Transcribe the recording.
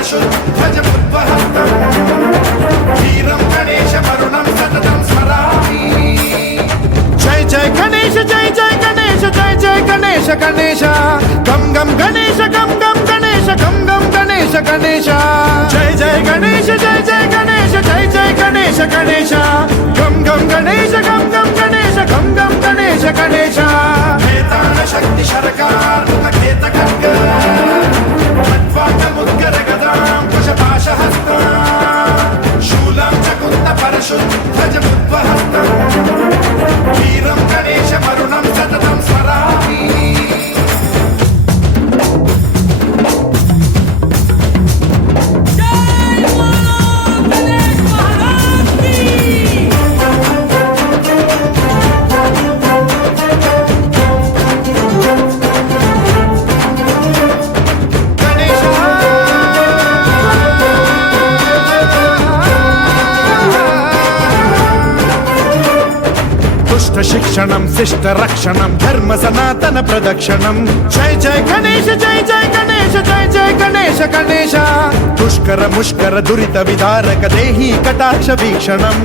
परशुध्वजमुद्वहस्तम् वीरं गणेश वरुणं सततं स्मरामि। जय जय गणेश जय जय गणेश जय जय गणेश गणेश गम गम गणेश गम गम गणेश गम गम गणेश गणेश जय जय गणेश जय जय गणेश जय जय गणेश गणेश गम गम गणेश गम गम गणेश गम गम गणेश गणेश वेदान शक्ति शरकार खेत खड्ग खड्वाङ्गमुद्गर गदां कुशपाशहस्तां शूलं च कुन्द परशुध्वजमुद्वहस्तम् वीरं गणेश वरुणं सततं स्मरामि। शिक्षणं शिष्ट रक्षणं धर्म सनातन प्रदक्षिणं जय जय गणेश जय जय गणेश जय जय गणेश गणेश दुष्कर मुष्कर दुरित विदारक देहि कटाक्ष वीक्षणं।